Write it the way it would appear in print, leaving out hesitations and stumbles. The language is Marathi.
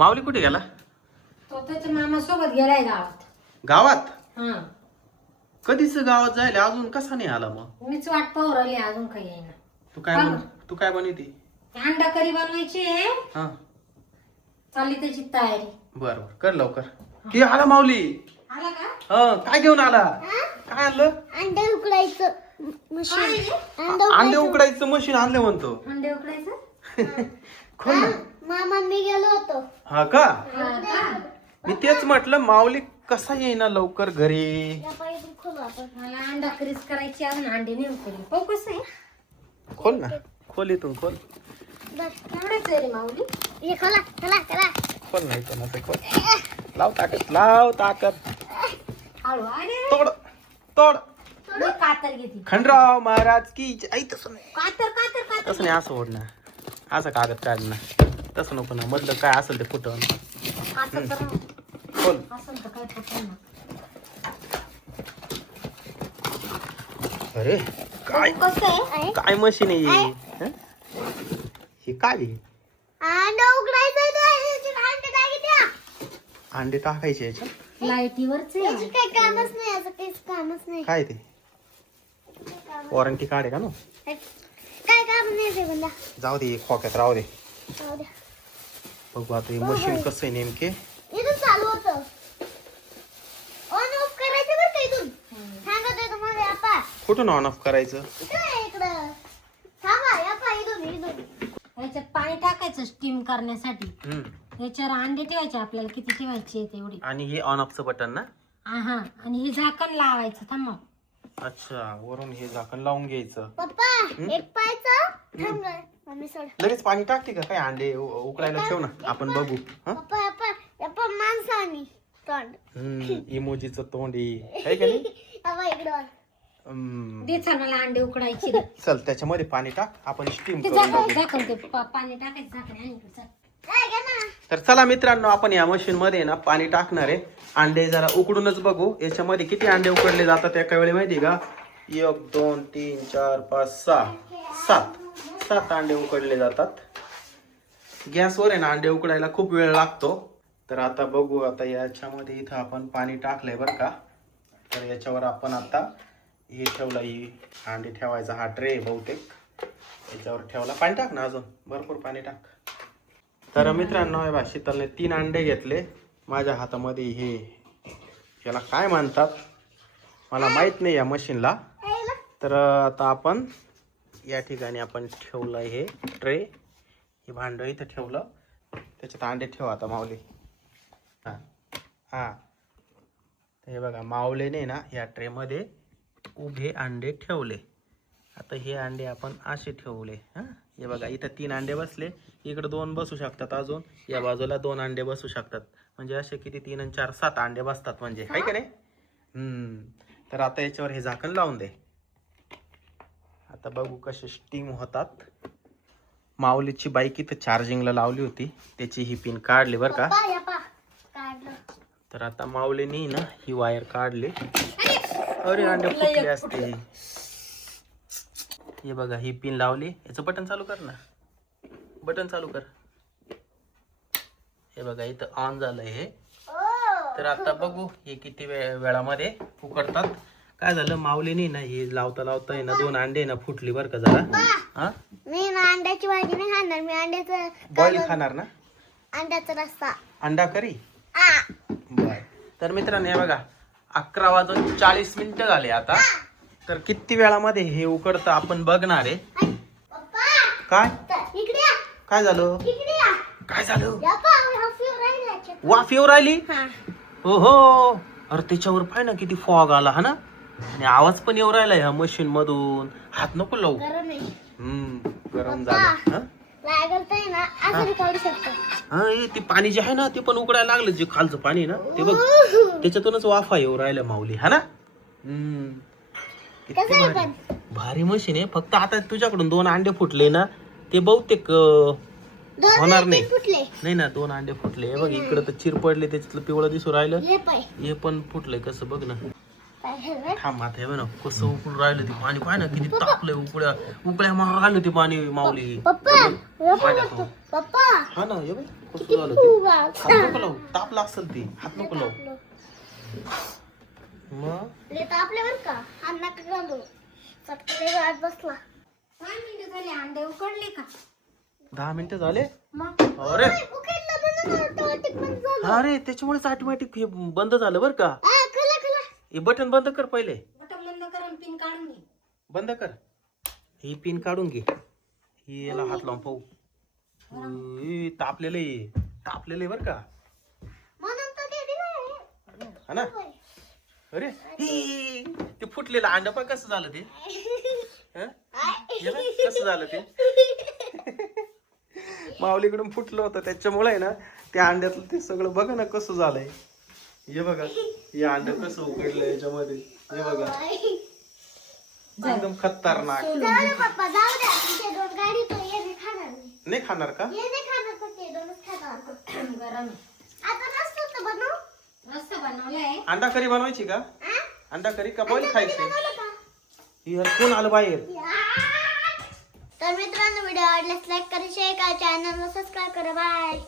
माऊली कुठे गेला? तो त्याच्या मामा सोबत गेलाय गावात. गावात? हा, कधीच गावात जायला अजून कसा नाही आला मग? मीच वाट पाहू राहिली, अजून काही येईना. तू काय बनवते? अंडा करी बनवायची आहे. हा, चालली त्याची तयारी. बर बर, कर लवकर. हे आला माऊली. आला का? हा, काय घेऊन आला? काय आणलं? अंडे उकडायचं मशीन. अंडे उकडायचं मशीन आणलं म्हणतो. अंडे उकडायचं. खोल ना. मामा मी गेलो होतो. हा का? हा का? मी तेच म्हटलं माऊली कसा येईना लवकर घरी. या पाहिजे खोलू आपण. मला अंडा करीच करायची, अजून अंडे नाही उकडले. पाहू कसं आहे. खोल ना, खोल इथून खोल. बस एवढंच आहे रे माऊली. हे खोला खोला खोला. खोल नाही तर असं खोल. लाव ताकद, लाव ताकद. हळू. अरे तोड तोड. मी कातर घेते. खंडराव महाराज की आई. तसं नाही, कातर कातर कातर. तसं नाही, असं ओढ ना. असं कागद काढ ना. तसं नको ना, मधलं काय असेल ते फुटवून कातर तर खोल. असं तर काय पटलं ना. अरे काय कसं आहे. काय मशीन आहे ही? हं? हे काय आहे? अंडे उकडायचं अंडे टाकी द्या. अंडे टाकायचे याच्यात? लाईटीवरच आहे. याची काही कामच नाही, याचं काहीच कामच नाही. काय ते वॉरंटी कार्ड आहे का ना? काय काम नाही ते बंदा. जाऊ दे, खोक्यात राहू दे. जाऊ द्या. बघू आता हे मशीन कसं आहे नेमके. इथून चालू होतं. ऑन ऑफ करायचं बरं का इथून. सांगतोय तुम्हाला यापा. कुठून ऑन ऑफ करायचं? इथं आहे इकडं. थांबा यापा इथून इथून. याच्यात पाणी टाकायचं स्टीम करण्यासाठी. हम्म. याच्यावर अंडे ठेवायचे, आपल्याला किती ठेवायचे तेवढी. आणि हे ऑन ऑफचं बटन ना? हा, आणि हे झाकण लावायचं. थांबा. अच्छा, वरून हे झाकण लावून घ्यायचं. पप्पा एक पायचं. थांब गं. मम्मी सोड. लगेच पाणी टाकते का काय? अंडे उकळायला ठेव ना, आपण बघू. पप्पा यापा यापा माणसानी तोंड. इमोजीचं तोंड आहे का नाही? यापा इकडं. दे चल, मला अंडे उकडायचे दे. चल त्याच्यामध्ये पाणी टाक, आपण स्टीम ते करून झाकण बघू. झाकण ते पाणी टाकायचं झाकण आहे इकडं, चल. काय घ्या ना. तर चला मित्रांनो, आपण या मशीन मध्ये ना पाणी टाकणार आहे. अंडे जरा उकडूनच बघू याच्यामध्ये किती अंडे उकडले जातात एका वेळी माहिती का? 1 2 3 4 5 6 7 अंडे उकडले जातात. गॅसवर आहे ना अंडे उकडायला खूप वेळ लागतो. तर आता बघू, आता याच्यामध्ये इथं आपण पाणी टाकलंय बरं का. तर याच्यावर आपण आता हे ठेवला, ही अंडे ठेवायचा हा ट्रे बहुतेक याच्यावर ठेवला. पाणी टाक ना, अजून भरपूर पाणी टाक. तर मित्रांनो, हे शीतलने 3 अंडे घेतले. माझ्या हातामध्ये हे, याला काय म्हणतात मला माहित नाही या मशीनला. तर आता आपण या ठिकाणी आपण ठेवलं हे ट्रे, हे भांडं इथं ठेवलं, त्याच्यात अंडे ठेव आता माऊली. हां हां, हे बघा माऊलीने ना या ट्रेमध्ये उभे अंडे ठेवले. आता हे अंडे आपण असे ठेवले. हां, हे बघा इथं 3 अंडे बसले, इकडे 2 बसू शकतात, अजून या बाजूला 2 अंडे बसू शकतात. म्हणजे असे किती 3 आणि 4 7 अंडे बसतात, म्हणजे आहे का नाही? तर आता याच्यावर हे झाकण लावून दे. आता बघू कसे स्टीम होतात. माऊलीची बाईक इथं चार्जिंगला लावली होती, त्याची ही पिन काढली बरं का. पप्पा यापा काढलं. तर आता माऊलीनी ना ही वायर काढली. अरे अंडे फुटले असते. हे बघा ही पिन लावली, याचं बटन चालू कर ना, बटन चालू कर. हे बघा इथं ऑन झालंय हे. तर आता बघू हे किती वेळामध्ये उकडतात. काय झालं, माऊलीनी ना हे लावता लावता आहे ना 2 अंडे ना फुटली बरं का जरा. हा, मी ना अंड्याची भाजी नाही खाणार, मी अंड्याचं बॉईल खाणार ना, अंड्याचा रस्सा. अंडा करी. बर. तर मित्रांनो हे बघा 11 वाजून 40 मिनिटं झाले आता. तर किती वेळामध्ये हे उकडतं आपण बघणार आहे. पप्पा काय इकडे या. काय झालं? इकडे या. काय झालं? यापा हा फ्यू राहिला याच्यात. वाफ येऊ राहिली. हा. हो हो, अरे त्याच्यावर पाय ना किती फॉग आला हा ना, आणि आवाज पण येऊ राहिला ह्या मशीन मधून. हात नको लावू. गरम आहे. गरम झालं. हं? लागल तर ना असं काढू शकतो. हा, हे ते पाणी जे आहे ना ते पण उकडायला लागलं, जे खालचं पाणी ना ते बघ, त्याच्यातूनच वाफा येऊ राहिल्या माऊली हा ना. किती कसं आहे भारी भारी मशीन आहे. फक्त आता तुझ्याकडून 2 अंडे फुटले ना, ते बहुतेक होणार नाही. फुटले. नाही ना, 2 अंडे फुटले. हे बघ इकडं तर चिर पडले, त्याच्यातलं पिवळं दिसू राहिलं. हे पाय. हे पण फुटलंय कसं बघ ना. थांब आता हे बघ ना कसं उकळून राहिलं ते पाणी पाय ना किती तापलंय उकळ्या उकळ्या मारून राहिलं ते पाणी माऊली पप्पा पाण्यातून. पप्पा हा ना हे बघ कसं किती झालं ते फुगा. हात नको लावू तापला असेल ते हात नको लावू मग ले तापल्यावर का हा नका घालू चटके वाट बसला 5 मिनिटं झाले अंडे उकडले का 10 मिनिटं झाले मग अरे उकडलं म्हणून ऑटोमॅटिक बंद झालं अरे त्याच्यामुळेच ऑटोमॅटिक हे बंद झालं बरं का कला कला हे बटन बंद कर पहिले बटन बंद करून पिन काढून घे बंद कर ही पिन काढून घे ही याला हात लावून पाहू तापलेलं आहे बरं का म्हणून तर ते दिलंय. हा ना अरे ही, ते फुटलेलं अंड पण कसं झालं ते हं? हे बघ, कसं झालं ते माऊलीकडून फुटलं होतं त्याच्यामुळे ना त्या अंड्यातलं ते सगळं बघा ना कसं झालंय हे बघा हे अंड कसं उघडलं याच्यामध्ये हे बघा एकदम खतरनाक जाऊ दे पप्पा जाऊ द्या तुमच्या दोन गाडी तो ये नाही खाणार नाही. नाही खाणार का ये नाही खाणार तर ते दोनच खाणार गरम आता रस्ता तर बनव रस्ता बनवलाय अंडा करी बनवायची का आ? अंडा करी का बॉईल खायची बनवलं का यार कोण आलं बाहेर तर मित्रांनो व्हिडिओ आवडल्यास लाईक करा शेअर करा चॅनलला सबस्क्राईब करा बाय